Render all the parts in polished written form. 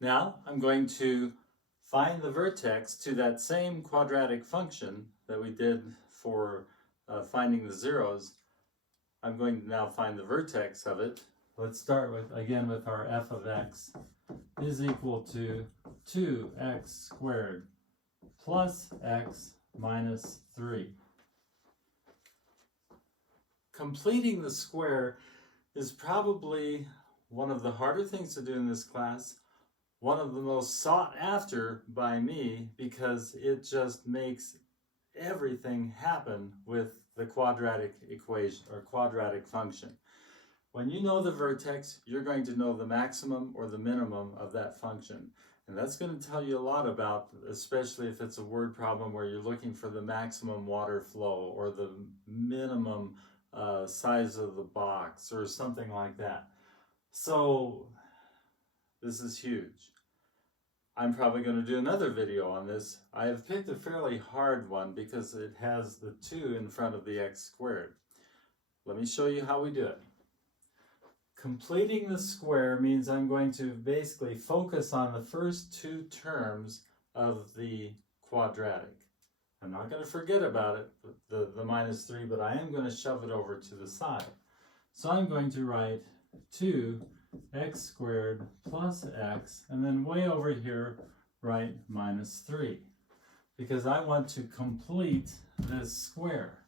Now I'm going to find the vertex to that same quadratic function that we did for finding the zeros. I'm going to now find the vertex of it. Let's start with, again, with our f of x is equal to 2x squared plus x minus 3. Completing the square is probably one of the harder things to do in this class, one of the most sought after by me, because it just makes everything happen with the quadratic equation or quadratic function. When you know the vertex, you're going to know the maximum or the minimum of that function. And that's going to tell you a lot about, especially if it's a word problem where you're looking for the maximum water flow or the minimum size of the box or something like that. So this is huge. I'm probably going to do another video on this. I have picked a fairly hard one because it has the 2 in front of the x squared. Let me show you how we do it. Completing the square means I'm going to basically focus on the first 2 terms of the quadratic. I'm not going to forget about it, the minus 3, but I am going to shove it over to the side. So I'm going to write 2x squared plus x, and then way over here write minus 3, because I want to complete this square.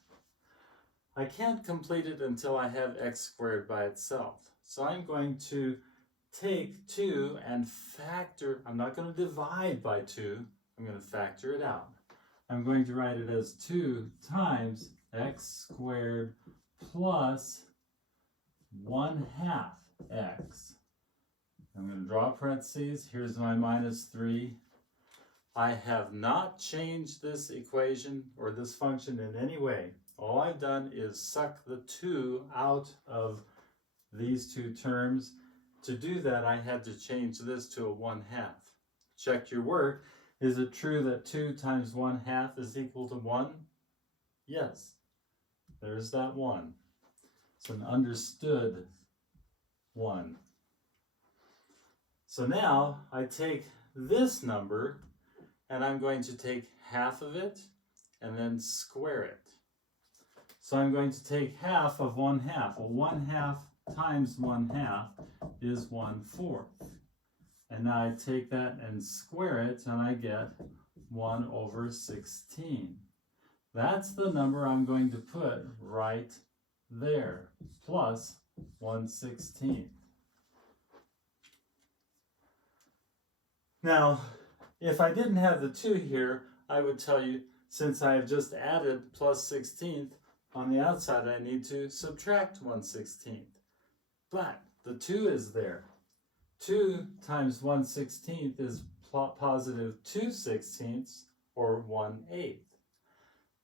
I can't complete it until I have x squared by itself. So I'm going to take 2 and factor, I'm not going to divide by 2, I'm going to factor it out. I'm going to write it as 2 times x squared plus 1/2 x. I'm going to draw parentheses. Here's my minus 3. I have not changed this equation or this function in any way. All I've done is suck the 2 out of these 2 terms. To do that, I had to change this to a 1/2. Check your work. Is it true that 2 times 1/2 is equal to 1? Yes. There's that 1. It's an understood 1. So now I take this number and I'm going to take half of it and then square it. So I'm going to take half of 1/2. Well, 1/2 times 1/2 is 1/4. And now I take that and square it and I get 1 over 16. That's the number I'm going to put right there, plus 1/16. Now, if I didn't have the 2 here, I would tell you, since I have just added plus 16th, on the outside I need to subtract 1/16. But the 2 is there. 2 times 1/16 is positive 2/16, or 1/8.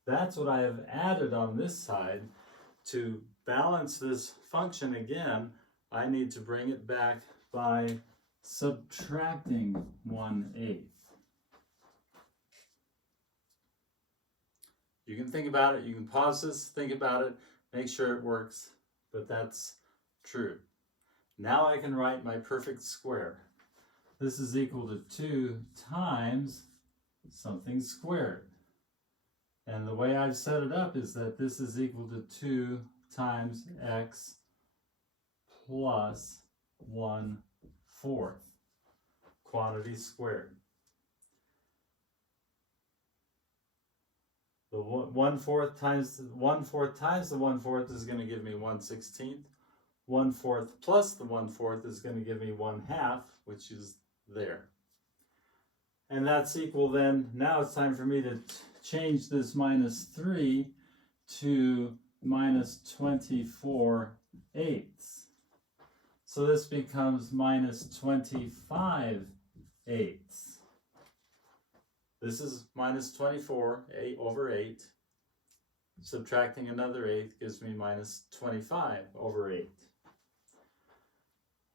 That's what I have added on this side. To balance this function again, I need to bring it back by subtracting 1/8. You can think about it, you can pause this, think about it, make sure it works, but that's true. Now I can write my perfect square. This is equal to 2 times something squared. And the way I've set it up is that this is equal to 2 times x plus 1/4, quantity squared. The 1/4 times the 1/4 is going to give me 1/16. 1/4 plus the 1/4 is going to give me 1/2, which is there. And that's equal then, now it's time for me to change this minus 3 to minus 24/8. So this becomes minus 25/8. This is minus 24 over 8. Subtracting another 8 gives me minus 25 over 8.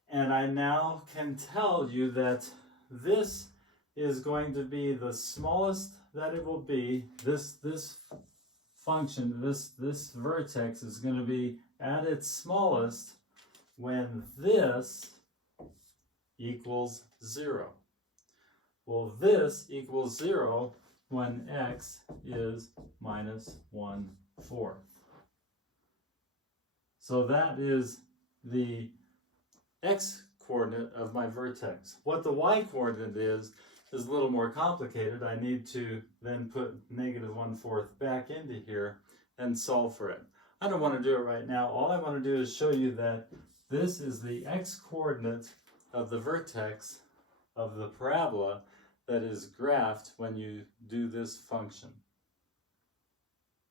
And I now can tell you that this is going to be the smallest that it will be. This function, this vertex is going to be at its smallest when this equals 0. Well, this equals 0 when x is minus 1/4. So that is the x coordinate of my vertex. What the y coordinate is a little more complicated. I need to then put negative 1/4 back into here and solve for it. I don't want to do it right now. All I want to do is show you that this is the x coordinate of the vertex of the parabola that is graphed when you do this function.